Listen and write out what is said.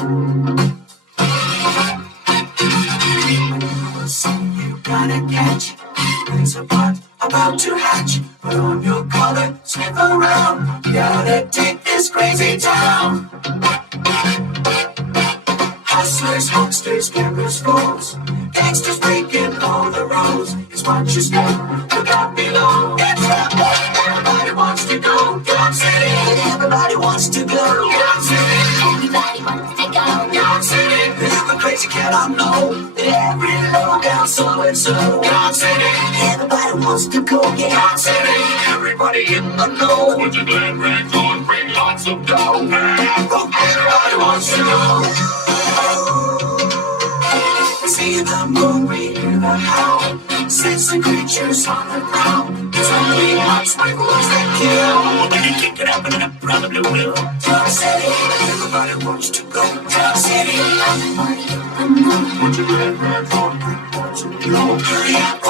You gotta catch. There's a bug about to hatch. Put on your collar, sniff around. You gotta take this crazy town. Hustlers, hucksters, gamblers, fools, gangsters breaking all the rules. It's what you step, look out below. It's trouble. Everybody wants to go. God City. Everybody wants to go. God City. Everybody wants to go. God City. There's a crazy cat I know. Every low down so and so. God City. Everybody wants to go. God City. Everybody in the know. Put your glam rags on, bring lots of dough. Everybody wants to go. See the moon, we hear the howl. Sensing creatures on the ground. It's only hearts with wolves that kill. When you kick it up and up, around the blue wheel. Dark City, everybody wants to go. Dark City, everybody in the know. Put your red back on, bring lots of dough. Hurry up,